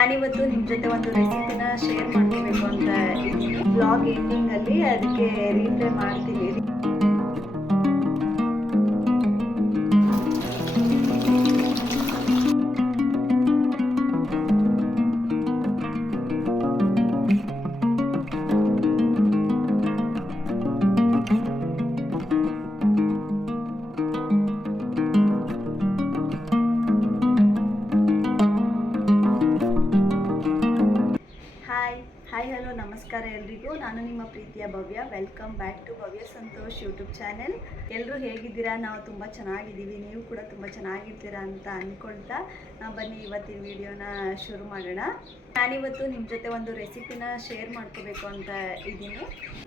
ನಾನಿವತ್ತು ನಿಮ್ಮ ಜೊತೆ ಒಂದು ರೆಸಿಪಿನ ಶೇರ್ ಮಾಡ್ಕೋಬೇಕು ಅಂತ ಇದ್ದೀನಿ. ಬ್ಲಾಗ್ ಎಂಡಿಂಗಲ್ಲಿ ಅದಕ್ಕೆ ರೀಪ್ಲೈ ಮಾಡ್ತೀನಿ ಹಲೋ, ನಮಸ್ಕಾರ ಎಲ್ರಿಗೂ. ನಾನು ನಿಮ್ಮ ಪ್ರೀತಿಯ Bhavya. Welcome back to Bhavya Santosh YouTube channel ಎಲ್ಲರೂ ಹೇಗಿದ್ದೀರಾ? ನಾವು ತುಂಬ ಚೆನ್ನಾಗಿದ್ದೀವಿ. ನೀವು ಕೂಡ ತುಂಬ ಚೆನ್ನಾಗಿರ್ತೀರಾ ಅಂತ ಅಂದ್ಕೊಳ್ತಾ ನಾ ಬನ್ನಿ ಇವತ್ತಿನ ವಿಡಿಯೋನ ಶುರು ಮಾಡೋಣ. ನಾನಿವತ್ತು ನಿಮ್ಮ ಜೊತೆ ಒಂದು ರೆಸಿಪಿನ ಶೇರ್ ಮಾಡ್ಕೋಬೇಕು ಅಂತ ಇದ್ದೀನಿ.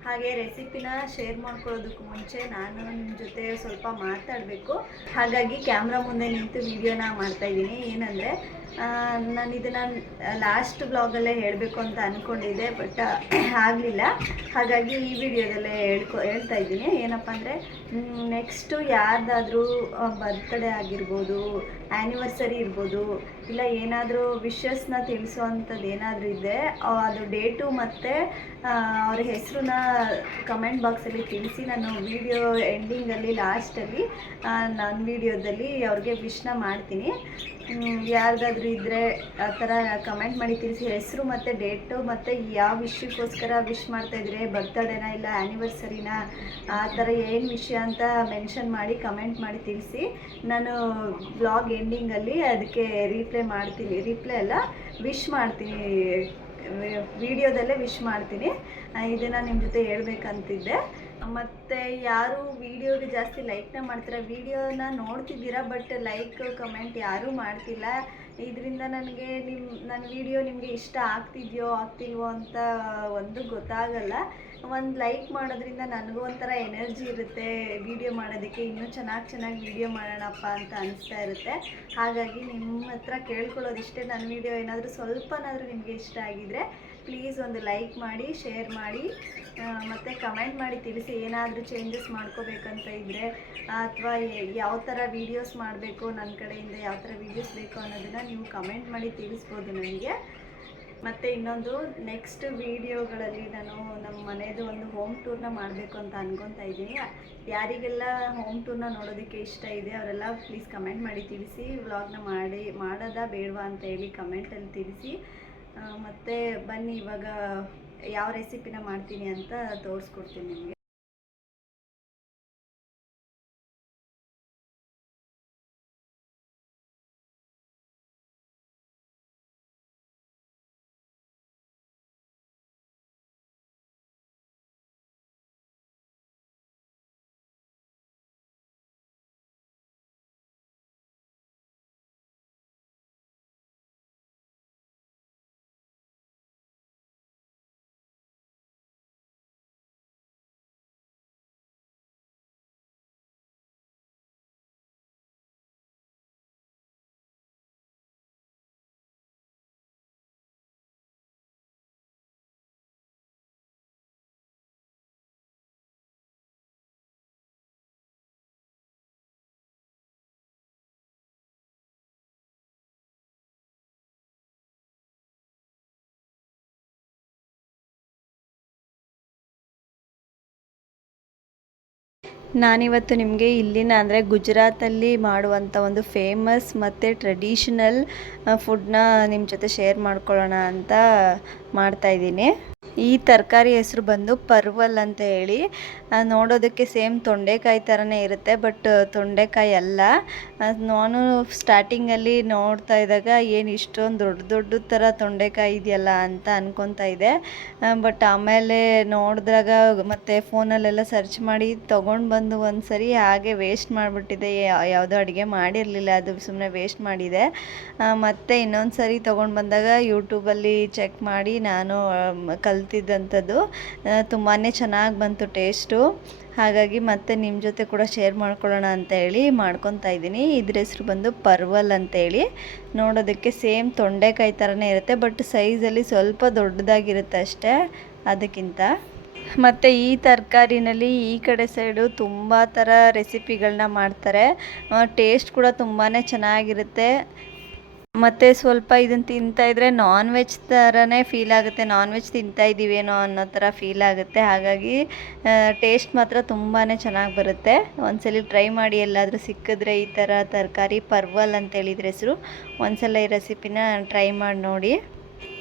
ಹಾಗೆ ರೆಸಿಪಿನ ಶೇರ್ ಮಾಡ್ಕೊಳ್ಳೋದಕ್ಕೂ ಮುಂಚೆ ನಾನು ನಿಮ್ಮ ಜೊತೆ ಸ್ವಲ್ಪ ಮಾತಾಡಬೇಕು. ಹಾಗಾಗಿ ಕ್ಯಾಮ್ರಾ ಮುಂದೆ ನಿಂತು ವಿಡಿಯೋನ ಮಾಡ್ತಾ ಇದ್ದೀನಿ. ಏನಂದರೆ ನಾನು ಇದನ್ನು ಲಾಸ್ಟ್ ಬ್ಲಾಗಲ್ಲೇ ಹೇಳಬೇಕು ಅಂತ ಅಂದ್ಕೊಂಡಿದ್ದೆ ಬಟ್ ಆಗಲಿಲ್ಲ. ಹಾಗಾಗಿ ಈ ವಿಡಿಯೋದಲ್ಲೇ ಹೇಳ್ಕೊ, ಹೇಳ್ತಾ ಇದ್ದೀನಿ. ಏನಪ್ಪ ಅಂದರೆ ನೆಕ್ಸ್ಟು ಯಾರ್ದಾದ್ರೂ ಬರ್ತ್ಡೇ ಆಗಿರ್ಬೋದು ಆ್ಯನಿವರ್ಸರಿ ಇರ್ಬೋದು, ಇಲ್ಲ ಏನಾದರೂ ವಿಶಸ್ನ ತಿಳಿಸೋ ಅಂಥದ್ದು ಏನಾದರೂ ಇದೆ ಅದು ಡೇಟು ಮತ್ತು ಅವ್ರ ಹೆಸರನ್ನ ಕಮೆಂಟ್ ಬಾಕ್ಸಲ್ಲಿ ತಿಳಿಸಿ ನಾನು ವಿಡಿಯೋ ಎಂಡಿಂಗಲ್ಲಿ ಲಾಸ್ಟಲ್ಲಿ ನನ್ನ ವಿಡಿಯೋದಲ್ಲಿ ಅವ್ರಿಗೆ ವಿಶ್ನ ಮಾಡ್ತೀನಿ. ಯಾರಿಗಾದ್ರೂ ಇದ್ದರೆ ಆ ಥರ ಕಮೆಂಟ್ ಮಾಡಿ ತಿಳಿಸಿ, ಹೆಸರು ಮತ್ತು ಡೇಟು ಮತ್ತು ಯಾವ ವಿಷಯಕ್ಕೋಸ್ಕರ ವಿಶ್ ಮಾಡ್ತಾಯಿದ್ರೆ ಬರ್ತ್ಡೇನ ಇಲ್ಲ ಆ್ಯನಿವರ್ಸರಿನ ಆ ಥರ ಏನು ವಿಷಯ ಅಂತ ಮೆನ್ಷನ್ ಮಾಡಿ ಕಮೆಂಟ್ ಮಾಡಿ ತಿಳಿಸಿ, ನಾನು ಬ್ಲಾಗ್ ಎಂಡಿಂಗಲ್ಲಿ ಅದಕ್ಕೆ ರೀಪ್ಲೈ ಮಾಡ್ತೀನಿ. ರೀಪ್ಲೈ ಅಲ್ಲ ವಿಶ್ ಮಾಡ್ತೀನಿ. ವಿಡಿಯೋದಲ್ಲೇ ವಿಶ್ ಮಾಡ್ತೀನಿ. ಇದನ್ನು ನಿಮ್ಮ ಜೊತೆ ಹೇಳ್ಬೇಕಂತಿದ್ದೆ. ಮತ್ತು ಯಾರು ವಿಡಿಯೋಗೆ ಜಾಸ್ತಿ ಲೈಕ್ನ ಮಾಡ್ತಾರೆ? ವಿಡಿಯೋನ ನೋಡ್ತಿದ್ದೀರಾ? ಬಟ್ ಲೈಕ್ ಕಮೆಂಟ್ ಯಾರೂ ಮಾಡ್ತಿಲ್ಲ. ಇದರಿಂದ ನನಗೆ ನಿಮ್ಮ ನನ್ನ ವಿಡಿಯೋ ನಿಮಗೆ ಇಷ್ಟ ಆಗ್ತಿದೆಯೋ ಆಗ್ತಿಲ್ವೋ ಅಂತ ಒಂದು ಗೊತ್ತಾಗಲ್ಲ. ಒಂದು ಲೈಕ್ ಮಾಡೋದ್ರಿಂದ ನನಗೂ ಒಂಥರ ಎನರ್ಜಿ ಇರುತ್ತೆ ವಿಡಿಯೋ ಮಾಡೋದಕ್ಕೆ. ಇನ್ನೂ ಚೆನ್ನಾಗಿ ಚೆನ್ನಾಗಿ ವಿಡಿಯೋ ಮಾಡೋಣಪ್ಪ ಅಂತ ಅನಿಸ್ತಾ ಇರುತ್ತೆ. ಹಾಗಾಗಿ ನಿಮ್ಮ ಹತ್ರ ಕೇಳ್ಕೊಳ್ಳೋದಿಷ್ಟೇ. ನನ್ನ ವಿಡಿಯೋ ಏನಾದರೂ ಸ್ವಲ್ಪನಾದರೂ ನಿಮಗೆ ಇಷ್ಟ ಆಗಿದರೆ ಪ್ಲೀಸ್ ಒಂದು ಲೈಕ್ ಮಾಡಿ ಶೇರ್ ಮಾಡಿ ಮತ್ತು ಕಮೆಂಟ್ ಮಾಡಿ ತಿಳಿಸಿ ಏನಾದರೂ ಚೇಂಜಸ್ ಮಾಡ್ಕೋಬೇಕಂತ ಇದ್ದರೆ ಅಥವಾ ಯಾವ ಥರ ವೀಡಿಯೋಸ್ ಮಾಡಬೇಕು ನನ್ನ ಕಡೆಯಿಂದ ಯಾವ ಥರ ವೀಡಿಯೋಸ್ ಬೇಕು ಅನ್ನೋದನ್ನು ನೀವು ಕಮೆಂಟ್ ಮಾಡಿ ತಿಳಿಸ್ಬೋದು ನನಗೆ. ಮತ್ತು ಇನ್ನೊಂದು ನೆಕ್ಸ್ಟ್ ವೀಡಿಯೋಗಳಲ್ಲಿ ನಾನು ನಮ್ಮ ಮನೆಯದು ಒಂದು ಹೋಮ್ ಟೂರ್ನ ಮಾಡಬೇಕು ಅಂತ ಅನ್ಕೊತಾ ಇದ್ದೀನಿ. ಯಾರಿಗೆಲ್ಲ ಹೋಮ್ ಟೂರ್ನ ನೋಡೋದಕ್ಕೆ ಇಷ್ಟ ಇದೆ, ಅವರೆಲ್ಲ ಪ್ಲೀಸ್ ಕಮೆಂಟ್ ಮಾಡಿ ತಿಳಿಸಿ ವ್ಲಾಗ್ನ ಮಾಡಿ, ಮಾಡೋದಾ ಬೇಡವಾ ಅಂತ ಹೇಳಿ ಕಮೆಂಟಲ್ಲಿ ತಿಳಿಸಿ. ಮತ್ತೆ ಬನ್ನಿ ಇವಾಗ ಯಾವ ರೆಸಿಪಿನ ಮಾಡ್ತೀನಿ ಅಂತ ತೋರಿಸ್ಕೊಡ್ತೀನಿ ನಿಮಗೆ. ನಾನಿವತ್ತು ನಿಮಗೆ ಇಲ್ಲಿನ ಅಂದರೆ ಗುಜರಾತಲ್ಲಿ ಮಾಡುವಂಥ ಒಂದು ಫೇಮಸ್ ಮತ್ತು ಟ್ರೆಡಿಷನಲ್ ಫುಡ್ನ ನಿಮ್ಮ ಜೊತೆ ಶೇರ್ ಮಾಡ್ಕೊಳ್ಳೋಣ ಅಂತ ಮಾಡ್ತಾಯಿದ್ದೀನಿ ಈ ತರಕಾರಿ ಹೆಸರು ಬಂದು ಪರ್ವಲ್ ಅಂತ ಹೇಳಿ. ನೋಡೋದಕ್ಕೆ ಸೇಮ್ ತೊಂಡೆಕಾಯಿ ಥರನೇ ಇರುತ್ತೆ ಬಟ್ ತೊಂಡೆಕಾಯಿ ಅಲ್ಲ. ನಾನು ಸ್ಟಾರ್ಟಿಂಗಲ್ಲಿ ನೋಡ್ತಾ ಇದ್ದಾಗ ಏನು ಇಷ್ಟೊಂದು ದೊಡ್ಡ ದೊಡ್ಡ ಥರ ತೊಂಡೆಕಾಯಿ ಇದೆಯಲ್ಲ ಅಂತ ಅನ್ಕೊತಾ ಇದ್ದೆ. ಬಟ್ ಆಮೇಲೆ ನೋಡಿದಾಗ ಮತ್ತು ಫೋನಲ್ಲೆಲ್ಲ ಸರ್ಚ್ ಮಾಡಿ ತೊಗೊಂಡು ಬಂದು ಒಂದು ಸರಿ ಹಾಗೆ ವೇಸ್ಟ್ ಮಾಡಿಬಿಟ್ಟಿದೆ. ಯಾವುದೋ ಅಡುಗೆ ಮಾಡಿರಲಿಲ್ಲ ಅದು ಸುಮ್ಮನೆ ವೇಸ್ಟ್ ಮಾಡಿದೆ. ಮತ್ತು ಇನ್ನೊಂದು ಸರಿ ತೊಗೊಂಡು ಬಂದಾಗ ಯೂಟ್ಯೂಬಲ್ಲಿ ಚೆಕ್ ಮಾಡಿ ನಾನು ಆಮ್, ಕಲ್ತಿದ್ದಂಥದ್ದು. ತುಂಬಾ ಚೆನ್ನಾಗಿ ಬಂತು ಟೇಸ್ಟು. ಹಾಗಾಗಿ ಮತ್ತೆ ನಿಮ್ಮ ಜೊತೆ ಕೂಡ ಶೇರ್ ಮಾಡ್ಕೊಳ್ಳೋಣ ಅಂತ ಹೇಳಿ ಮಾಡ್ಕೊತಾ ಇದ್ದೀನಿ. ಇದ್ರ ಹೆಸ್ರು ಬಂದು ಪರ್ವಲ್ ಅಂತೇಳಿ. ನೋಡೋದಕ್ಕೆ ಸೇಮ್ ತೊಂಡೆಕಾಯಿ ಥರನೇ ಇರುತ್ತೆ, ಬಟ್ ಸೈಜಲ್ಲಿ ಸ್ವಲ್ಪ ದೊಡ್ಡದಾಗಿರುತ್ತೆ ಅಷ್ಟೇ ಅದಕ್ಕಿಂತ. ಮತ್ತು ಈ ತರಕಾರಿನಲ್ಲಿ ಈ ಕಡೆ ಸೈಡು ತುಂಬ ಥರ ರೆಸಿಪಿಗಳನ್ನ ಮಾಡ್ತಾರೆ. ಟೇಸ್ಟ್ ಕೂಡ ತುಂಬಾ ಚೆನ್ನಾಗಿರುತ್ತೆ. ಮತ್ತು ಸ್ವಲ್ಪ ಇದನ್ನು ತಿಂತಾ ಇದ್ರೆ ನಾನ್ ವೆಜ್ ತರನೇ ಫೀಲ್ ಆಗುತ್ತೆ. ನಾನ್ ವೆಜ್ ತಿಂತಾ ಇದೀವೇನೋ ಅನ್ನೋ ಥರ ಫೀಲ್ ಆಗುತ್ತೆ. ಹಾಗಾಗಿ ಟೇಸ್ಟ್ ಮಾತ್ರ ತುಂಬಾ ಚೆನ್ನಾಗಿ ಬರುತ್ತೆ. ಒಂದ್ಸಲಿ ಟ್ರೈ ಮಾಡಿ ಎಲ್ಲಾದರೂ ಸಿಕ್ಕಿದ್ರೆ ಈ ಥರ ತರಕಾರಿ ಪರ್ವಲ್ ಅಂತ ಹೇಳಿದ್ರೆ ಹೆಸರು. ಒಂದ್ಸಲ ಈ ರೆಸಿಪಿನ ಟ್ರೈ ಮಾಡಿ ನೋಡಿ.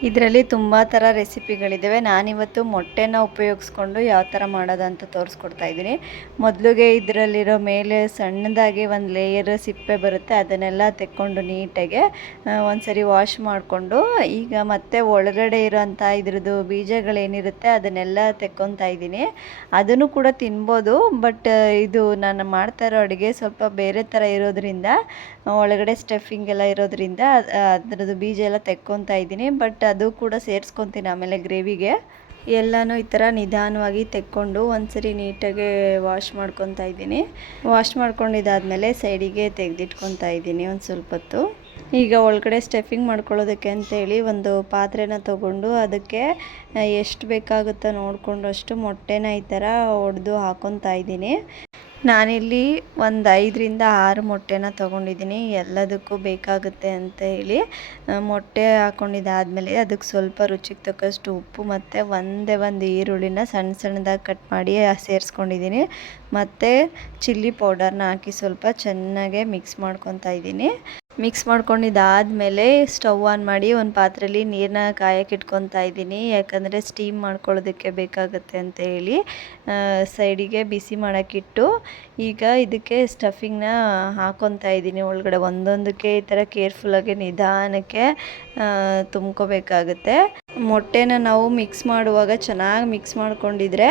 ಇದರಲ್ಲಿ ತುಂಬ ಥರ ರೆಸಿಪಿಗಳಿದ್ದಾವೆ ನಾನಿವತ್ತು ಮೊಟ್ಟೆನ ಉಪಯೋಗಿಸ್ಕೊಂಡು ಯಾವ ಥರ ಮಾಡೋದಂತ ತೋರಿಸ್ಕೊಡ್ತಾ ಇದ್ದೀನಿ. ಮೊದಲಿಗೆ ಇದರಲ್ಲಿರೋ ಮೇಲೆ ಸಣ್ಣದಾಗಿ ಒಂದು ಲೇಯರ್ ಸಿಪ್ಪೆ ಬರುತ್ತೆ. ಅದನ್ನೆಲ್ಲ ತೆಕ್ಕೊಂಡು ನೀಟಾಗಿ ಒಂದ್ಸರಿ ವಾಶ್ ಮಾಡಿಕೊಂಡು, ಈಗ ಮತ್ತೆ ಒಳಗಡೆ ಇರೋಂಥ ಇದ್ರದ್ದು ಬೀಜಗಳೇನಿರುತ್ತೆ ಅದನ್ನೆಲ್ಲ ತೆಕ್ಕೊತಾ ಇದ್ದೀನಿ. ಅದನ್ನು ಕೂಡ ತಿನ್ಬೋದು, ಬಟ್ ಇದು ನಾನು ಮಾಡ್ತಾ ಇರೋ ಅಡುಗೆ ಸ್ವಲ್ಪ ಬೇರೆ ಥರ ಇರೋದ್ರಿಂದ, ಒಳಗಡೆ ಸ್ಟಫಿಂಗ್ ಎಲ್ಲ ಇರೋದ್ರಿಂದ ಅದರದ್ದು ಬೀಜ ಎಲ್ಲ ತೆಕ್ಕೊತಾ ಇದ್ದೀನಿ. ಬಟ್ ಅದು ಕೂಡ ಸೇರಿಸ್ಕೊತೀನಿ ಆಮೇಲೆ ಗ್ರೇವಿಗೆ. ಎಲ್ಲನೂ ಈ ಥರ ನಿಧಾನವಾಗಿ ತೆಕ್ಕೊಂಡು ಒಂದ್ಸರಿ ನೀಟಾಗಿ ವಾಶ್ ಮಾಡ್ಕೊತಾ ಇದ್ದೀನಿ. ವಾಶ್ ಮಾಡ್ಕೊಂಡಿದ್ದಾದಮೇಲೆ ಸೈಡಿಗೆ ತೆಗೆದಿಟ್ಕೊತಾ ಇದ್ದೀನಿ ಒಂದು ಸ್ವಲ್ಪ ಹೊತ್ತು ಈಗ ಒಳಗಡೆ ಸ್ಟಫಿಂಗ್ ಮಾಡ್ಕೊಳ್ಳೋದಕ್ಕೆ ಅಂತೇಳಿ ಒಂದು ಪಾತ್ರೆನ ತೊಗೊಂಡು ಅದಕ್ಕೆ ಎಷ್ಟು ಬೇಕಾಗುತ್ತೋ ನೋಡಿಕೊಂಡಷ್ಟು ಮೊಟ್ಟೆನ ಈ ಥರ ಒಡೆದು ಹಾಕೊತಾ ಇದ್ದೀನಿ. ನಾನಿಲ್ಲಿ ಒಂದು ಐದರಿಂದ ಆರು ಮೊಟ್ಟೆನ ತೊಗೊಂಡಿದ್ದೀನಿ. ಎಲ್ಲದಕ್ಕೂ ಬೇಕಾಗುತ್ತೆ ಅಂತ ಹೇಳಿ ಮೊಟ್ಟೆ ಹಾಕ್ಕೊಂಡಿದ್ದಾದಮೇಲೆ ಅದಕ್ಕೆ ಸ್ವಲ್ಪ ರುಚಿಗೆ ತಕ್ಕಷ್ಟು ಉಪ್ಪು ಮತ್ತು ಒಂದೇ ಒಂದು ಈರುಳ್ಳಿನ ಸಣ್ಣ ಸಣ್ಣದಾಗಿ ಕಟ್ ಮಾಡಿ ಸೇರಿಸ್ಕೊಂಡಿದ್ದೀನಿ. ಮತ್ತು ಚಿಲ್ಲಿ ಪೌಡರ್ನ ಹಾಕಿ ಸ್ವಲ್ಪ ಚೆನ್ನಾಗೆ ಮಿಕ್ಸ್ ಮಾಡ್ಕೊತಾ ಇದ್ದೀನಿ. ಮಿಕ್ಸ್ ಮಾಡ್ಕೊಂಡಿದ್ದಾದಮೇಲೆ ಸ್ಟವ್ ಆನ್ ಮಾಡಿ ಒಂದು ಪಾತ್ರೆಯಲ್ಲಿ ನೀರನ್ನ ಕಾಯಕ್ಕೆ ಇಟ್ಕೊತಾ ಇದ್ದೀನಿ. ಯಾಕಂದರೆ ಸ್ಟೀಮ್ ಮಾಡ್ಕೊಳ್ಳೋದಕ್ಕೆ ಬೇಕಾಗುತ್ತೆ ಅಂತ ಹೇಳಿ ಸೈಡಿಗೆ ಬಿಸಿ ಮಾಡೋಕ್ಕಿಟ್ಟು ಈಗ ಇದಕ್ಕೆ ಸ್ಟಫಿಂಗ್ನ ಹಾಕೊತಾ ಇದ್ದೀನಿ. ಒಳಗಡೆ ಒಂದೊಂದಕ್ಕೆ ಈ ಥರ ಕೇರ್ಫುಲ್ಲಾಗಿ ನಿಧಾನಕ್ಕೆ ತುಂಬ್ಕೋಬೇಕಾಗುತ್ತೆ. ಮೊಟ್ಟೆನ ನಾವು ಮಿಕ್ಸ್ ಮಾಡುವಾಗ ಚೆನ್ನಾಗಿ ಮಿಕ್ಸ್ ಮಾಡ್ಕೊಂಡಿದ್ರೆ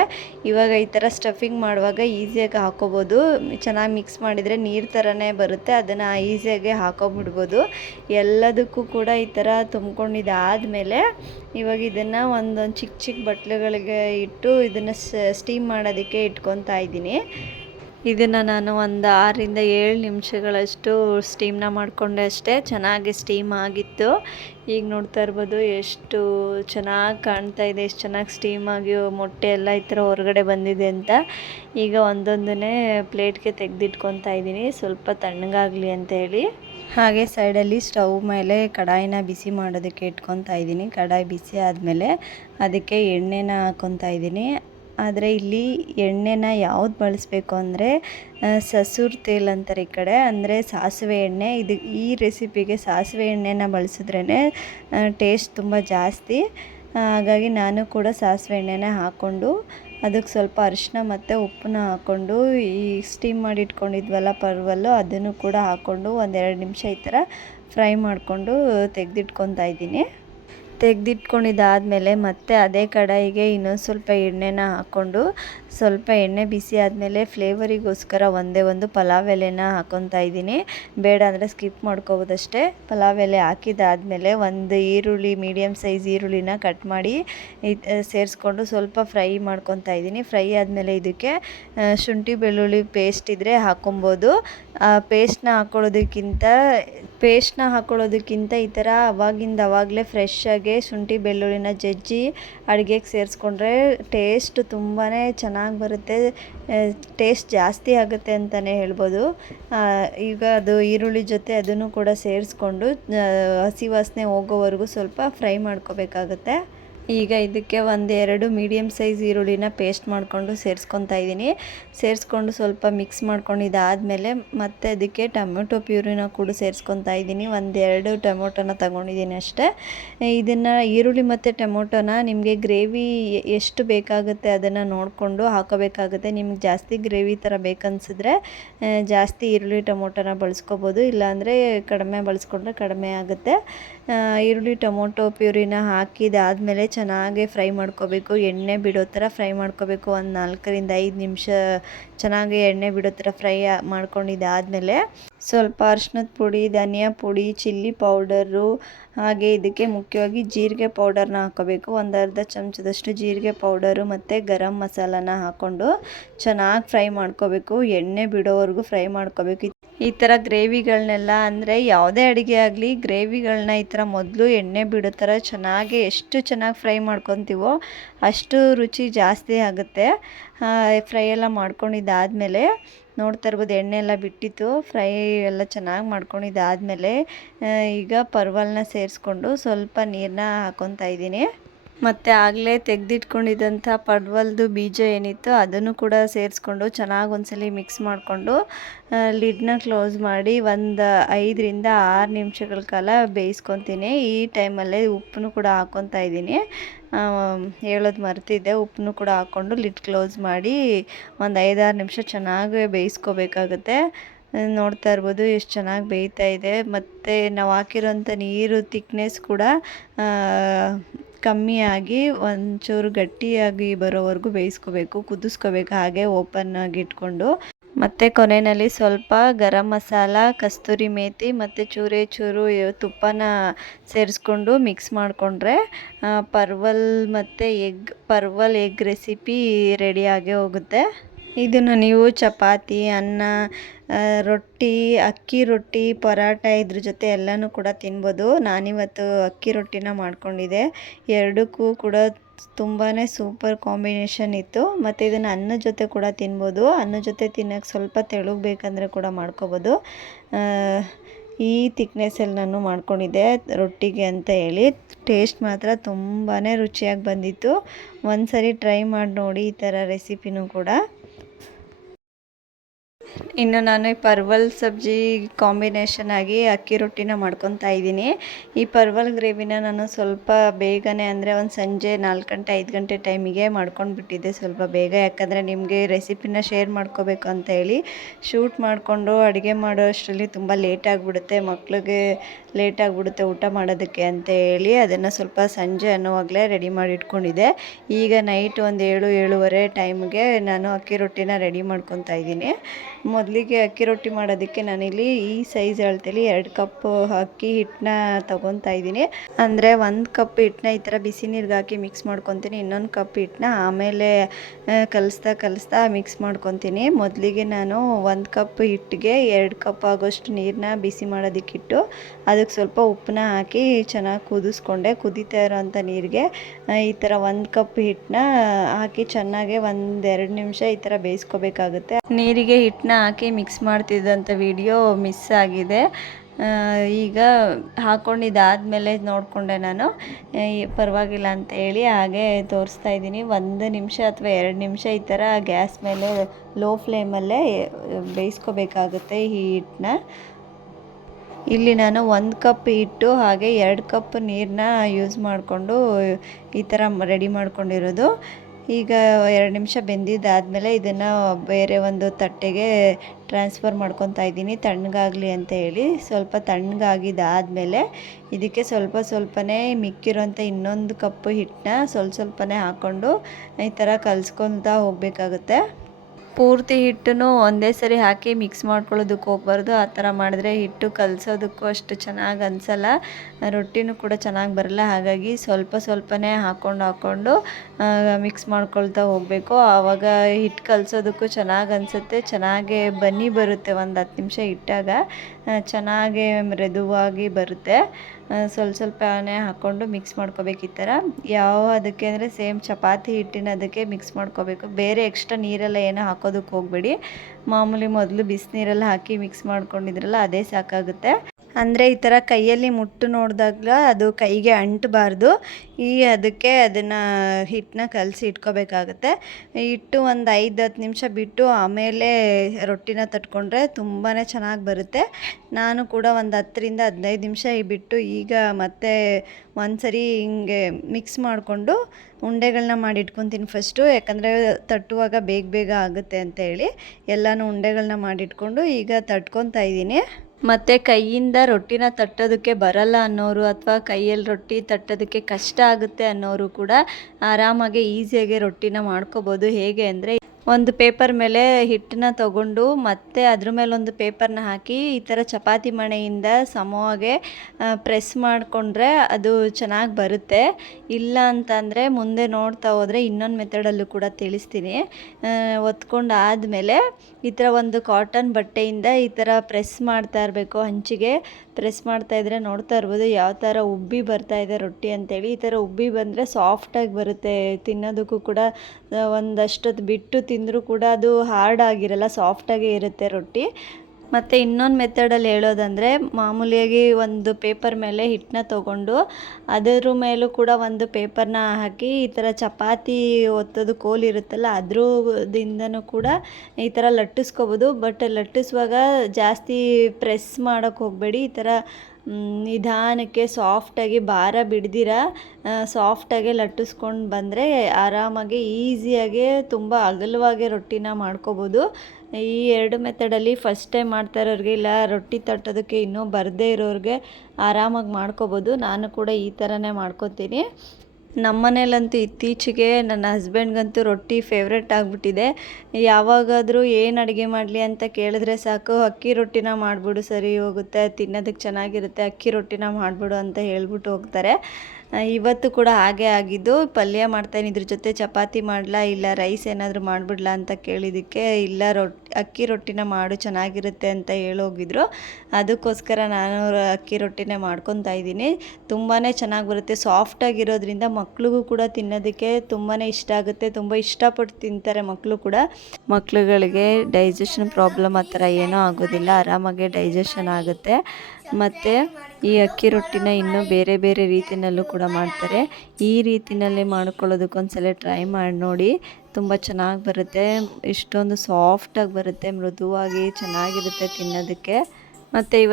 ಇವಾಗ ಈ ಥರ ಸ್ಟಫಿಂಗ್ ಮಾಡುವಾಗ ಈಸಿಯಾಗಿ ಹಾಕೋಬೋದು. ಚೆನ್ನಾಗಿ ಮಿಕ್ಸ್ ಮಾಡಿದರೆ ನೀರು ಥರನೇ ಬರುತ್ತೆ, ಅದನ್ನು ಈಸಿಯಾಗಿ ಹಾಕೋಬಿಡ್ಬೋದು. ಎಲ್ಲದಕ್ಕೂ ಕೂಡ ಈ ಥರ ತುಂಬ್ಕೊಂಡಿದ್ದಾದಮೇಲೆ ಇವಾಗ ಇದನ್ನು ಒಂದೊಂದು ಚಿಕ್ಕ ಚಿಕ್ಕ ಬಟ್ಲುಗಳಿಗೆ ಇಟ್ಟು ಇದನ್ನು ಸ್ಟೀಮ್ ಮಾಡೋದಕ್ಕೆ ಇಟ್ಕೊತಾ ಇದ್ದೀನಿ. ಇದನ್ನು ನಾನು ಒಂದು ಆರರಿಂದ ಏಳು ನಿಮಿಷಗಳಷ್ಟು ಸ್ಟೀಮ್ನ ಮಾಡಿಕೊಂಡೆ ಅಷ್ಟೇ. ಚೆನ್ನಾಗಿ ಸ್ಟೀಮ್ ಆಗಿತ್ತು. ಈಗ ನೋಡ್ತಾ ಇರ್ಬೋದು ಎಷ್ಟು ಚೆನ್ನಾಗಿ ಕಾಣ್ತಾ ಇದೆ, ಎಷ್ಟು ಚೆನ್ನಾಗಿ ಸ್ಟೀಮ್ ಆಗಿ ಮೊಟ್ಟೆ ಎಲ್ಲ ಈ ಥರ ಹೊರಗಡೆ ಬಂದಿದೆ ಅಂತ. ಈಗ ಒಂದೊಂದನ್ನೇ ಪ್ಲೇಟ್ಗೆ ತೆಗೆದಿಟ್ಕೊತಾ ಇದ್ದೀನಿ. ಸ್ವಲ್ಪ ತಣ್ಣಗಾಗಲಿ ಅಂತ ಹೇಳಿ. ಹಾಗೆ ಸೈಡಲ್ಲಿ ಸ್ಟವ್ ಮೇಲೆ ಕಡಾಯಿನ ಬಿಸಿ ಮಾಡೋದಕ್ಕೆ ಇಟ್ಕೊತಾ ಇದ್ದೀನಿ. ಕಡಾಯಿ ಬಿಸಿ ಆದಮೇಲೆ ಅದಕ್ಕೆ ಎಣ್ಣೆನ ಹಾಕ್ಕೊತಾ ಇದ್ದೀನಿ. ಆದರೆ ಇಲ್ಲಿ ಎಣ್ಣೆನ ಯಾವ್ದು ಬಳಸಬೇಕು ಅಂದರೆ ಸಸೂರ್ ತೇಲ್ ಅಂತಾರೆ ಈ ಕಡೆ. ಅಂದರೆ ಸಾಸಿವೆ ಎಣ್ಣೆ. ಇದು ಈ ರೆಸಿಪಿಗೆ ಸಾಸಿವೆ ಎಣ್ಣೆನ ಬಳಸಿದ್ರೇ ಟೇಸ್ಟ್ ತುಂಬ ಜಾಸ್ತಿ. ಹಾಗಾಗಿ ನಾನು ಕೂಡ ಸಾಸಿವೆ ಎಣ್ಣೆನ ಹಾಕ್ಕೊಂಡು ಅದಕ್ಕೆ ಸ್ವಲ್ಪ ಅರಿಶಿನ ಮತ್ತು ಉಪ್ಪನ್ನ ಹಾಕ್ಕೊಂಡು ಈ ಸ್ಟೀಮ್ ಮಾಡಿ ಇಟ್ಕೊಂಡಿದ್ವಲ್ಲ ಪರ್ವಲ್ಲು, ಅದನ್ನು ಕೂಡ ಹಾಕ್ಕೊಂಡು ಒಂದೆರಡು ನಿಮಿಷ ಈ ಥರ ಫ್ರೈ ಮಾಡಿಕೊಂಡು ತೆಗೆದಿಟ್ಕೊತಾ ಇದ್ದೀನಿ. ತೆಗೆದಿಟ್ಕೊಂಡಿದ್ದಾದಮೇಲೆ ಮತ್ತೆ ಅದೇ ಕಡಾಯಿಗೆ ಇನ್ನೊಂದು ಸ್ವಲ್ಪ ಎಣ್ಣೆನ ಹಾಕ್ಕೊಂಡು ಸ್ವಲ್ಪ ಎಣ್ಣೆ ಬಿಸಿ ಆದಮೇಲೆ ಫ್ಲೇವರಿಗೋಸ್ಕರ ಒಂದೇ ಒಂದು ಪಲಾವ್ ಎಲೆನ ಹಾಕೊತಾ ಇದ್ದೀನಿ. ಬೇಡ ಅಂದರೆ ಸ್ಕಿಪ್ ಮಾಡ್ಕೋಬೋದಷ್ಟೇ ಪಲಾವ್ ಎಲೆ ಹಾಕಿದ್ದಾದಮೇಲೆ ಒಂದು ಈರುಳ್ಳಿ ಮೀಡಿಯಮ್ ಸೈಜ್ ಈರುಳ್ಳಿನ ಕಟ್ ಮಾಡಿ ಸೇರಿಸ್ಕೊಂಡು ಸ್ವಲ್ಪ ಫ್ರೈ ಮಾಡ್ಕೊತಾ ಇದ್ದೀನಿ. ಫ್ರೈ ಆದಮೇಲೆ ಇದಕ್ಕೆ ಶುಂಠಿ, ಬೆಳ್ಳುಳ್ಳಿ ಪೇಸ್ಟ್ ಇದ್ದರೆ ಹಾಕೊಬೋದು. ಪೇಸ್ಟ್ನ ಹಾಕೊಳ್ಳೋದಕ್ಕಿಂತ ಪೇಸ್ಟ್ನ ಹಾಕೊಳ್ಳೋದಕ್ಕಿಂತ ಈ ಥರ ಅವಾಗಿಂದ ಅವಾಗಲೇ ಫ್ರೆಶ್ ಆಗಿ ಶುಂಠಿ, ಬೆಳ್ಳುಳ್ಳಿನ ಜಜ್ಜಿ ಅಡುಗೆಗೆ ಸೇರಿಸ್ಕೊಂಡ್ರೆ ಟೇಸ್ಟ್ ತುಂಬಾ ಚೆನ್ನಾಗಿ ಬರುತ್ತೆ ಟೇಸ್ಟ್ ಜಾಸ್ತಿ ಆಗುತ್ತೆ ಅಂತಲೇ ಹೇಳ್ಬೋದು. ಈಗ ಅದು ಈರುಳ್ಳಿ ಜೊತೆ ಅದನ್ನು ಕೂಡ ಸೇರಿಸ್ಕೊಂಡು ಹಸಿ ವಾಸನೆ ಹೋಗೋವರೆಗೂ ಸ್ವಲ್ಪ ಫ್ರೈ ಮಾಡ್ಕೋಬೇಕಾಗುತ್ತೆ. ಈಗ ಇದಕ್ಕೆ ಒಂದು ಎರಡು ಮೀಡಿಯಮ್ ಸೈಜ್ ಈರುಳ್ಳಿನ ಪೇಸ್ಟ್ ಮಾಡಿಕೊಂಡು ಸೇರಿಸ್ಕೊತಾ ಇದ್ದೀನಿ. ಸೇರಿಸ್ಕೊಂಡು ಸ್ವಲ್ಪ ಮಿಕ್ಸ್ ಮಾಡ್ಕೊಂಡು ಇದಾದಮೇಲೆ ಮತ್ತೆ ಅದಕ್ಕೆ ಟೊಮೊಟೊ ಪ್ಯೂರಿನ ಕೂಡ ಸೇರಿಸ್ಕೊತಾ ಇದ್ದೀನಿ. ಒಂದೆರಡು ಟೊಮೊಟೊನ ತಗೊಂಡಿದ್ದೀನಿ ಅಷ್ಟೇ. ಇದನ್ನು ಈರುಳ್ಳಿ ಮತ್ತು ಟೊಮೊಟೊನ ನಿಮಗೆ ಗ್ರೇವಿ ಎಷ್ಟು ಬೇಕಾಗುತ್ತೆ ಅದನ್ನು ನೋಡಿಕೊಂಡು ಹಾಕೋಬೇಕಾಗುತ್ತೆ. ನಿಮ್ಗೆ ಜಾಸ್ತಿ ಗ್ರೇವಿ ಥರ ಬೇಕನ್ಸಿದ್ರೆ ಜಾಸ್ತಿ ಈರುಳ್ಳಿ ಟೊಮೊಟೊನ ಬಳಸ್ಕೊಬೋದು. ಇಲ್ಲಾಂದರೆ ಕಡಿಮೆ ಬಳಸ್ಕೊಂಡ್ರೆ ಕಡಿಮೆ ಆಗುತ್ತೆ. ಈರುಳ್ಳಿ, ಟೊಮೊಟೊ, ಪ್ಯೂರಿನ ಹಾಕಿದಾದಮೇಲೆ ಚೆನ್ನಾಗಿ ಫ್ರೈ ಮಾಡ್ಕೋಬೇಕು. ಎಣ್ಣೆ ಬಿಡೋ ಥರ ಫ್ರೈ ಮಾಡ್ಕೋಬೇಕು. ಒಂದು ನಾಲ್ಕರಿಂದ ಐದು ನಿಮಿಷ ಚೆನ್ನಾಗಿ ಎಣ್ಣೆ ಬಿಡೋ ಥರ ಫ್ರೈ ಮಾಡ್ಕೊಂಡಿದ್ದಾದಮೇಲೆ ಸ್ವಲ್ಪ ಅರ್ಶಿನದ ಪುಡಿ, ಧನಿಯಾ ಪುಡಿ, ಚಿಲ್ಲಿ ಪೌಡರು, ಹಾಗೆ ಇದಕ್ಕೆ ಮುಖ್ಯವಾಗಿ ಜೀರಿಗೆ ಪೌಡರ್ನ ಹಾಕೋಬೇಕು ಒಂದು ಅರ್ಧ ಚಮಚದಷ್ಟು ಜೀರಿಗೆ ಪೌಡರು ಮತ್ತು ಗರಂ ಮಸಾಲಾನ ಹಾಕ್ಕೊಂಡು ಚೆನ್ನಾಗಿ ಫ್ರೈ ಮಾಡ್ಕೋಬೇಕು. ಎಣ್ಣೆ ಬಿಡೋವರೆಗೂ ಫ್ರೈ ಮಾಡ್ಕೋಬೇಕು. ಈ ಥರ ಗ್ರೇವಿಗಳನ್ನೆಲ್ಲ ಅಂದರೆ ಯಾವುದೇ ಅಡುಗೆ ಆಗಲಿ ಗ್ರೇವಿಗಳನ್ನ ಈ ಥರ ಮೊದಲು ಎಣ್ಣೆ ಬಿಡೋ ಥರ ಚೆನ್ನಾಗಿ ಎಷ್ಟು ಚೆನ್ನಾಗಿ ಫ್ರೈ ಮಾಡ್ಕೊತೀವೋ ಅಷ್ಟು ರುಚಿ ಜಾಸ್ತಿ ಆಗುತ್ತೆ. ಫ್ರೈ ಎಲ್ಲ ಮಾಡ್ಕೊಂಡಿದ್ದಾದಮೇಲೆ ನೋಡ್ತಾ ಇರ್ಬೋದು ಎಣ್ಣೆ ಎಲ್ಲ ಬಿಟ್ಟಿತ್ತು, ಫ್ರೈ ಎಲ್ಲ ಚೆನ್ನಾಗಿ ಮಾಡ್ಕೊಂಡಿದ್ದಾದಮೇಲೆ ಈಗ ಪರ್ವಲ್ನ ಸೇರಿಸ್ಕೊಂಡು ಸ್ವಲ್ಪ ನೀರನ್ನ ಹಾಕೊತಾ ಇದ್ದೀನಿ. ಮತ್ತು ಆಗಲೇ ತೆಗೆದಿಟ್ಕೊಂಡಿದ್ದಂಥ ಪಡ್ವಲ್ದು ಬೀಜ ಏನಿತ್ತು ಅದನ್ನು ಕೂಡ ಸೇರಿಸ್ಕೊಂಡು ಚೆನ್ನಾಗಿ ಒಂದ್ಸಲಿ ಮಿಕ್ಸ್ ಮಾಡಿಕೊಂಡು ಲಿಡ್ನ ಕ್ಲೋಸ್ ಮಾಡಿ ಒಂದು ಐದರಿಂದ ಆರು ನಿಮಿಷಗಳ ಕಾಲ ಬೇಯಿಸ್ಕೊತೀನಿ. ಈ ಟೈಮಲ್ಲೇ ಉಪ್ಪನ್ನು ಕೂಡ ಹಾಕ್ಕೊತಾ ಇದ್ದೀನಿ. ಹೇಳೋದು ಮರ್ತಿದ್ದೆ, ಉಪ್ಪನ್ನು ಕೂಡ ಹಾಕ್ಕೊಂಡು ಲಿಡ್ ಕ್ಲೋಸ್ ಮಾಡಿ ಒಂದು ಐದಾರು ನಿಮಿಷ ಚೆನ್ನಾಗಿ ಬೇಯಿಸ್ಕೋಬೇಕಾಗುತ್ತೆ. ನೋಡ್ತಾ ಇರ್ಬೋದು ಎಷ್ಟು ಚೆನ್ನಾಗಿ ಬೇಯ್ತಾ ಇದೆ. ಮತ್ತು ನಾವು ಹಾಕಿರೋಂಥ ನೀರು ತಿಕ್ನೆಸ್ ಕೂಡ ಕಮ್ಮಿಯಾಗಿ ಒಂಚೂರು ಗಟ್ಟಿಯಾಗಿ ಬರೋವರೆಗೂ ಬೇಯಿಸ್ಕೋಬೇಕು, ಕುದಿಸ್ಕೋಬೇಕು, ಹಾಗೆ ಓಪನ್ ಆಗಿ ಇಟ್ಕೊಂಡು. ಮತ್ತು ಕೊನೆಯಲ್ಲಿ ಸ್ವಲ್ಪ ಗರಂ ಮಸಾಲ, ಕಸ್ತೂರಿ ಮೇತಿ ಮತ್ತು ಚೂರೇ ಚೂರು ತುಪ್ಪನ ಸೇರಿಸ್ಕೊಂಡು ಮಿಕ್ಸ್ ಮಾಡಿಕೊಂಡ್ರೆ ಪರ್ವಲ್ ಮತ್ತು ಎಗ್, ಪರ್ವಲ್ ಎಗ್ ರೆಸಿಪಿ ರೆಡಿಯಾಗೇ ಹೋಗುತ್ತೆ. ಇದನ್ನು ನೀವು ಚಪಾತಿ, ಅನ್ನ ರೊಟ್ಟಿ, ಅಕ್ಕಿ ರೊಟ್ಟಿ ಪರಾಟ ಇದ್ರ ಜೊತೆ ಎಲ್ಲನೂ ಕೂಡ ತಿನ್ಬೋದು. ನಾನಿವತ್ತು ಅಕ್ಕಿ ರೊಟ್ಟಿನ ಮಾಡ್ಕೊಂಡಿದ್ದೆ. ಎರಡಕ್ಕೂ ಕೂಡ ತುಂಬಾ ಸೂಪರ್ ಕಾಂಬಿನೇಷನ್ ಇತ್ತು. ಮತ್ತು ಇದನ್ನು ಅನ್ನದ ಜೊತೆ ಕೂಡ ತಿನ್ಬೋದು. ಅನ್ನದ ಜೊತೆ ತಿನ್ನೋಕ್ಕೆ ಸ್ವಲ್ಪ ತೆಳುಗಬೇಕಂದ್ರೆ ಕೂಡ ಮಾಡ್ಕೋಬೋದು. ಈ ತಿಕ್ನೆಸ್ಸಲ್ಲಿ ನಾನು ಮಾಡ್ಕೊಂಡಿದ್ದೆ ರೊಟ್ಟಿಗೆ ಅಂತ ಹೇಳಿ. ಟೇಸ್ಟ್ ಮಾತ್ರ ತುಂಬಾ ರುಚಿಯಾಗಿ ಬಂದಿತ್ತು. ಒಂದು ಸರಿ ಟ್ರೈ ಮಾಡಿ ನೋಡಿ ಈ ಥರ ರೆಸಿಪಿನೂ ಕೂಡ. ಇನ್ನು ನಾನು ಈ ಪರ್ವಲ್ ಸಬ್ಜಿ ಕಾಂಬಿನೇಷನ್ ಆಗಿ ಅಕ್ಕಿ ರೊಟ್ಟಿನ ಮಾಡ್ಕೊತಾ ಇದ್ದೀನಿ. ಈ ಪರ್ವಲ್ ಗ್ರೇವಿನ ನಾನು ಸ್ವಲ್ಪ ಬೇಗನೆ ಅಂದರೆ ಒಂದು ಸಂಜೆ ನಾಲ್ಕು ಗಂಟೆ, ಐದು ಗಂಟೆ ಟೈಮಿಗೆ ಮಾಡ್ಕೊಂಡು ಬಿಟ್ಟಿದ್ದೆ ಸ್ವಲ್ಪ ಬೇಗ. ಯಾಕಂದರೆ ನಿಮಗೆ ರೆಸಿಪಿನ ಶೇರ್ ಮಾಡ್ಕೋಬೇಕು ಅಂತ ಹೇಳಿ ಶೂಟ್ ಮಾಡಿಕೊಂಡು ಅಡುಗೆ ಮಾಡೋ ಅಷ್ಟರಲ್ಲಿ ತುಂಬ ಲೇಟ್ ಆಗಿಬಿಡುತ್ತೆ. ಮಕ್ಕಳಿಗೆ ಲೇಟ್ ಆಗಿಬಿಡುತ್ತೆ ಊಟ ಮಾಡೋದಕ್ಕೆ ಅಂತ ಹೇಳಿ ಅದನ್ನು ಸ್ವಲ್ಪ ಸಂಜೆ ಅನ್ನೋವಾಗಲೇ ರೆಡಿ ಮಾಡಿ ಇಟ್ಕೊಂಡಿದ್ದೆ. ಈಗ ನೈಟ್ ಒಂದು ಏಳು, ಏಳುವರೆ ಟೈಮ್ಗೆ ನಾನು ಅಕ್ಕಿ ರೊಟ್ಟಿನ ರೆಡಿ ಮಾಡ್ಕೊತಾ ಇದ್ದೀನಿ. ಮೊದಲಿಗೆ ಅಕ್ಕಿ ರೊಟ್ಟಿ ಮಾಡೋದಕ್ಕೆ ನಾನಿಲ್ಲಿ ಈ ಸೈಜ್ ಅಳತೆಲಿ ಎರಡು ಕಪ್ ಅಕ್ಕಿ ಹಿಟ್ಟನ್ನ ತಗೊತಾ ಇದ್ದೀನಿ. ಅಂದರೆ ಒಂದು ಕಪ್ ಹಿಟ್ಟನ್ನ ಈ ಥರ ಬಿಸಿ ನೀರಿಗೆ ಹಾಕಿ ಮಿಕ್ಸ್ ಮಾಡ್ಕೊತೀನಿ. ಇನ್ನೊಂದು ಕಪ್ ಹಿಟ್ಟನ್ನ ಆಮೇಲೆ ಕಲಿಸ್ತಾ ಕಲಿಸ್ತಾ ಮಿಕ್ಸ್ ಮಾಡ್ಕೊತೀನಿ. ಮೊದಲಿಗೆ ನಾನು ಒಂದು ಕಪ್ ಹಿಟ್ಟಿಗೆ ಎರಡು ಕಪ್ ಆಗೋಷ್ಟು ನೀರನ್ನ ಬಿಸಿ ಮಾಡೋದಕ್ಕಿಟ್ಟು ಅದಕ್ಕೆ ಸ್ವಲ್ಪ ಉಪ್ಪನ್ನ ಹಾಕಿ ಚೆನ್ನಾಗಿ ಕುದಿಸ್ಕೊಂಡೆ. ಕುದೀತಾ ಇರೋವಂಥ ನೀರಿಗೆ ಈ ಥರ ಒಂದು ಕಪ್ ಹಿಟ್ಟನ್ನ ಹಾಕಿ ಚೆನ್ನಾಗೆ ಒಂದೆರಡು ನಿಮಿಷ ಈ ಥರ ಬೇಯಿಸ್ಕೋಬೇಕಾಗುತ್ತೆ. ನೀರಿಗೆ ಹಿಟ್ಟನ್ನ ಹಾಕಿ ಮಿಕ್ಸ್ ಮಾಡ್ತಿದ್ದಂಥ ವಿಡಿಯೋ ಮಿಸ್ ಆಗಿದೆ. ಈಗ ಹಾಕ್ಕೊಂಡಿದ್ದಾದಮೇಲೆ ನೋಡಿಕೊಂಡೆ ನಾನು. ಪರವಾಗಿಲ್ಲ ಅಂತ ಹೇಳಿ ಹಾಗೆ ತೋರಿಸ್ತಾ ಇದ್ದೀನಿ. ಒಂದು ನಿಮಿಷ ಅಥವಾ ಎರಡು ನಿಮಿಷ ಈ ಥರ ಗ್ಯಾಸ್ ಮೇಲೆ ಲೋ ಫ್ಲೇಮಲ್ಲೇ ಬೇಯಿಸ್ಕೋಬೇಕಾಗುತ್ತೆ ಈ ಹಿಟ್ಟನ್ನ ಇಲ್ಲಿ ನಾನು ಒಂದು ಕಪ್ ಹಿಟ್ಟು ಹಾಗೆ ಎರಡು ಕಪ್ ನೀರನ್ನ ಯೂಸ್ ಮಾಡಿಕೊಂಡು ಈ ಥರ ರೆಡಿ ಮಾಡ್ಕೊಂಡಿರೋದು. ಈಗ ಎರಡು ನಿಮಿಷ ಬೆಂದಿದ್ದಾದಮೇಲೆ ಇದನ್ನು ಬೇರೆ ಒಂದು ತಟ್ಟೆಗೆ ಟ್ರಾನ್ಸ್ಫರ್ ಮಾಡ್ಕೊತಾ ಇದ್ದೀನಿ, ತಣ್ಣಗಾಗಲಿ ಅಂತ ಹೇಳಿ. ಸ್ವಲ್ಪ ತಣ್ಣಗಾಗಿದ್ದಾದಮೇಲೆ ಇದಕ್ಕೆ ಸ್ವಲ್ಪ ಸ್ವಲ್ಪನೇ ಮಿಕ್ಕಿರೋಂಥ ಇನ್ನೊಂದು ಕಪ್ಪು ಹಿಟ್ಟನ್ನ ಸ್ವಲ್ಪ ಸ್ವಲ್ಪನೇ ಹಾಕ್ಕೊಂಡು ಈ ಥರ ಕಲಸ್ಕೊತಾ ಹೋಗಬೇಕಾಗುತ್ತೆ. ಪೂರ್ತಿ ಹಿಟ್ಟನ್ನು ಒಂದೇ ಸರಿ ಹಾಕಿ ಮಿಕ್ಸ್ ಮಾಡ್ಕೊಳ್ಳೋದಕ್ಕೆ ಹೋಗ್ಬಾರ್ದು. ಆ ಥರ ಮಾಡಿದ್ರೆ ಹಿಟ್ಟು ಕಲಸೋದಕ್ಕೂ ಅಷ್ಟು ಚೆನ್ನಾಗಿ ಅನಿಸಲ್ಲ. ರೊಟ್ಟಿನೂ ಕೂಡ ಚೆನ್ನಾಗಿ ಬರಲ್ಲ. ಹಾಗಾಗಿ ಸ್ವಲ್ಪ ಸ್ವಲ್ಪನೇ ಹಾಕ್ಕೊಂಡು ಹಾಕ್ಕೊಂಡು ಮಿಕ್ಸ್ ಮಾಡ್ಕೊಳ್ತಾ ಹೋಗಬೇಕು. ಆವಾಗ ಹಿಟ್ಟು ಕಲಸೋದಕ್ಕೂ ಚೆನ್ನಾಗಿ ಅನಿಸುತ್ತೆ. ಚೆನ್ನಾಗಿ ಬನ್ನಿ ಬರುತ್ತೆ ಒಂದು ಹತ್ತು ನಿಮಿಷ ಇಟ್ಟಾಗ. ಚೆನ್ನಾಗಿ ಮೃದುವಾಗಿ ಬರುತ್ತೆ. ಸ್ವಲ್ಪ ಸ್ವಲ್ಪನೇ ಹಾಕ್ಕೊಂಡು ಮಿಕ್ಸ್ ಮಾಡ್ಕೋಬೇಕು ಈ ಥರ. ಯಾವ ಅದಕ್ಕೆ ಅಂದರೆ ಸೇಮ್ ಚಪಾತಿ ಹಿಟ್ಟಿನ ಅದಕ್ಕೆ ಮಿಕ್ಸ್ ಮಾಡ್ಕೋಬೇಕು. ಬೇರೆ ಎಕ್ಸ್ಟ್ರಾ ನೀರೆಲ್ಲ ಏನೋ ಹಾಕೋದಕ್ಕೆ ಹೋಗಬೇಡಿ. ಮಾಮೂಲಿ ಮೊದಲು ಬಿಸಿನೀರಲ್ಲಿ ಹಾಕಿ ಮಿಕ್ಸ್ ಮಾಡ್ಕೊಂಡಿದ್ರಲ್ಲ, ಅದೇ ಸಾಕಾಗುತ್ತೆ. ಅಂದರೆ ಈ ಥರ ಕೈಯಲ್ಲಿ ಮುಟ್ಟು ನೋಡಿದಾಗ ಅದು ಕೈಗೆ ಅಂಟಬಾರ್ದು. ಈ ಅದಕ್ಕೆ ಅದನ್ನು ಹಿಟ್ಟನ್ನ ಕಲಸಿ ಇಟ್ಕೋಬೇಕಾಗುತ್ತೆ. ಇಟ್ಟು ಒಂದು ಐದು ಹತ್ತು ನಿಮಿಷ ಬಿಟ್ಟು ಆಮೇಲೆ ರೊಟ್ಟಿನ ತಟ್ಕೊಂಡ್ರೆ ತುಂಬಾ ಚೆನ್ನಾಗಿ ಬರುತ್ತೆ. ನಾನು ಕೂಡ ಒಂದು ಹತ್ತರಿಂದ ಹದಿನೈದು ನಿಮಿಷ ಬಿಟ್ಟು ಈಗ ಮತ್ತೆ ಒಂದು ಸರಿ ಹಿಂಗೆ ಮಿಕ್ಸ್ ಮಾಡಿಕೊಂಡು ಉಂಡೆಗಳನ್ನ ಮಾಡಿ ಇಟ್ಕೊತೀನಿ ಫಸ್ಟು ಯಾಕಂದರೆ ತಟ್ಟುವಾಗ ಬೇಗ ಬೇಗ ಆಗುತ್ತೆ ಅಂತ ಹೇಳಿ ಎಲ್ಲನೂ ಉಂಡೆಗಳನ್ನ ಮಾಡಿಟ್ಕೊಂಡು ಈಗ ತಟ್ಕೊತಾ ಇದ್ದೀನಿ. ಮತ್ತು ಕೈಯಿಂದ ರೊಟ್ಟಿನ ತಟ್ಟೋದಕ್ಕೆ ಬರಲ್ಲ ಅನ್ನೋರು ಅಥವಾ ಕೈಯಲ್ಲಿ ರೊಟ್ಟಿ ತಟ್ಟೋದಕ್ಕೆ ಕಷ್ಟ ಆಗುತ್ತೆ ಅನ್ನೋರು ಕೂಡ ಆರಾಮಾಗಿ ಈಸಿಯಾಗಿ ರೊಟ್ಟಿನ ಮಾಡ್ಕೋಬೋದು. ಹೇಗೆ ಅಂದರೆ ಒಂದು ಪೇಪರ್ ಮೇಲೆ ಹಿಟ್ಟನ್ನ ತಗೊಂಡು ಮತ್ತೆ ಅದ್ರ ಮೇಲೆ ಒಂದು ಪೇಪರ್ನ ಹಾಕಿ ಈ ಥರ ಚಪಾತಿ ಮಣೆಯಿಂದ ಸಮವಾಗೆ ಪ್ರೆಸ್ ಮಾಡಿಕೊಂಡ್ರೆ ಅದು ಚೆನ್ನಾಗಿ ಬರುತ್ತೆ. ಇಲ್ಲ ಅಂತಂದರೆ ಮುಂದೆ ನೋಡ್ತಾ ಹೋದರೆ ಇನ್ನೊಂದು ಮೆಥಡಲ್ಲೂ ಕೂಡ ತಿಳಿಸ್ತೀನಿ. ಒತ್ಕೊಂಡು ಆದಮೇಲೆ ಈ ಥರ ಒಂದು ಕಾಟನ್ ಬಟ್ಟೆಯಿಂದ ಈ ಥರ ಪ್ರೆಸ್ ಮಾಡ್ತಾ ಇರಬೇಕು ಹಂಚಿಗೆ ಪ್ರೆಸ್ ಮಾಡ್ತಾ ಇದ್ದರೆ ನೋಡ್ತಾ ಇರ್ಬೋದು ಯಾವ ಥರ ಉಬ್ಬಿ ಬರ್ತಾ ಇದೆ ರೊಟ್ಟಿ ಅಂತೇಳಿ. ಈ ಥರ ಉಬ್ಬಿ ಬಂದರೆ ಸಾಫ್ಟಾಗಿ ಬರುತ್ತೆ ತಿನ್ನೋದಕ್ಕೂ ಕೂಡ ಒಂದಷ್ಟೊತ್ತು ಬಿಟ್ಟು ತಿಂದರೂ ಕೂಡ ಅದು ಹಾರ್ಡ್ ಆಗಿರಲ್ಲ ಸಾಫ್ಟಾಗೇ ಇರುತ್ತೆ ರೊಟ್ಟಿ. ಮತ್ತು ಇನ್ನೊಂದು ಮೆಥಡಲ್ಲಿ ಹೇಳೋದಂದರೆ ಮಾಮೂಲಿಯಾಗಿ ಒಂದು ಪೇಪರ್ ಮೇಲೆ ಹಿಟ್ಟನ್ನ ತೊಗೊಂಡು ಅದರ ಮೇಲೂ ಕೂಡ ಒಂದು ಪೇಪರ್ನ ಹಾಕಿ ಈ ಥರ ಚಪಾತಿ ಒತ್ತೋದು ಕೋಲ್ ಇರುತ್ತಲ್ಲ, ಅದ್ರದಿಂದನೂ ಕೂಡ ಈ ಥರ ಲಟ್ಟಿಸ್ಕೋಬೋದು. ಬಟ್ ಲಟ್ಟಿಸುವಾಗ ಜಾಸ್ತಿ ಪ್ರೆಸ್ ಮಾಡೋಕ್ಕೆ ಹೋಗಬೇಡಿ, ಈ ಥರ ನಿಧಾನಕ್ಕೆ ಸಾಫ್ಟಾಗಿ ಭಾರ ಬಿಡ್ದಿರ? ಸಾಫ್ಟಾಗಿ ಲಟ್ಟಿಸ್ಕೊಂಡು ಬಂದರೆ ಆರಾಮಾಗಿ ಈಸಿಯಾಗಿ ತುಂಬ ಅಗಲವಾಗಿ ರೊಟ್ಟಿನ ಮಾಡ್ಕೋಬೋದು. ಈ ಎರಡು ಮೆಥಡಲ್ಲಿ ಫಸ್ಟ್ ಟೈಮ್ ಮಾಡ್ತಾ ಇರೋರಿಗೆ ಇಲ್ಲ, ರೊಟ್ಟಿ ತಟ್ಟೋದಕ್ಕೆ ಇನ್ನೂ ಬರದೇ ಇರೋರಿಗೆ ಆರಾಮಾಗಿ ಮಾಡ್ಕೋಬೋದು. ನಾನು ಕೂಡ ಈ ಥರನೇ ಮಾಡ್ಕೊತೀನಿ. ನಮ್ಮನೇಲಂತೂ ಇತ್ತೀಚೆಗೆ ನನ್ನ ಹಸ್ಬೆಂಡ್ಗಂತೂ ರೊಟ್ಟಿ ಫೇವ್ರೆಟ್ ಆಗಿಬಿಟ್ಟಿದೆ. ಯಾವಾಗಾದರೂ ಏನು ಅಡುಗೆ ಮಾಡಲಿ ಅಂತ ಕೇಳಿದ್ರೆ ಸಾಕು, ಅಕ್ಕಿ ರೊಟ್ಟಿನ ಮಾಡಿಬಿಡು, ಸರಿ ಹೋಗುತ್ತೆ, ತಿನ್ನೋದಕ್ಕೆ ಚೆನ್ನಾಗಿರುತ್ತೆ, ಅಕ್ಕಿ ರೊಟ್ಟಿನ ಮಾಡಿಬಿಡು ಅಂತ ಹೇಳ್ಬಿಟ್ಟು ಹೋಗ್ತಾರೆ. ಇವತ್ತು ಕೂಡ ಹಾಗೆ ಆಗಿದ್ದು, ಪಲ್ಯ ಮಾಡ್ತಾಯಿನಿ ಇದ್ರ ಜೊತೆ ಚಪಾತಿ ಮಾಡಲಾ, ಇಲ್ಲ ರೈಸ್ ಏನಾದರೂ ಮಾಡಿಬಿಡ್ಲಾ ಅಂತ ಕೇಳಿದ್ದಕ್ಕೆ, ಇಲ್ಲ ರೊಟ್ಟಿ ಅಕ್ಕಿ ರೊಟ್ಟಿನ ಮಾಡು, ಚೆನ್ನಾಗಿರುತ್ತೆ ಅಂತ ಹೇಳೋಗಿದ್ರು ಅದಕ್ಕೋಸ್ಕರ ನಾನು ಅಕ್ಕಿ ರೊಟ್ಟಿನೇ ಮಾಡ್ಕೊತಾ ಇದ್ದೀನಿ. ತುಂಬಾ ಚೆನ್ನಾಗಿ ಬರುತ್ತೆ. ಸಾಫ್ಟಾಗಿರೋದ್ರಿಂದ ಮಕ್ಳಿಗೂ ಕೂಡ ತಿನ್ನೋದಕ್ಕೆ ತುಂಬಾ ಇಷ್ಟ ಆಗುತ್ತೆ. ತುಂಬ ಇಷ್ಟಪಟ್ಟು ತಿಂತಾರೆ ಮಕ್ಕಳು ಕೂಡ. ಮಕ್ಳುಗಳಿಗೆ ಡೈಜೆಷನ್ ಪ್ರಾಬ್ಲಮ್ ಆ ಥರ ಏನೂ ಆಗೋದಿಲ್ಲ. ಆರಾಮಾಗಿ ಡೈಜೆಷನ್ ಆಗುತ್ತೆ. ಮತ್ತು ಈ ಅಕ್ಕಿ ರೊಟ್ಟಿನ ಇನ್ನೂ ಬೇರೆ ಬೇರೆ ರೀತಿಯಲ್ಲೂ ಕೂಡ ಮಾಡ್ತಾರೆ. ಈ ರೀತಿಯಲ್ಲಿ ಮಾಡ್ಕೊಳ್ಳೋದಕ್ಕೊಂದ್ಸಲ ಟ್ರೈ ಮಾಡಿ ನೋಡಿ. ತುಂಬ ಚೆನ್ನಾಗಿ ಬರುತ್ತೆ. ಇಷ್ಟೊಂದು ಸಾಫ್ಟಾಗಿ ಬರುತ್ತೆ ಮೃದುವಾಗಿ ಚೆನ್ನಾಗಿರುತ್ತೆ ತಿನ್ನೋದಕ್ಕೆ. ಮತ್ತು ಇವ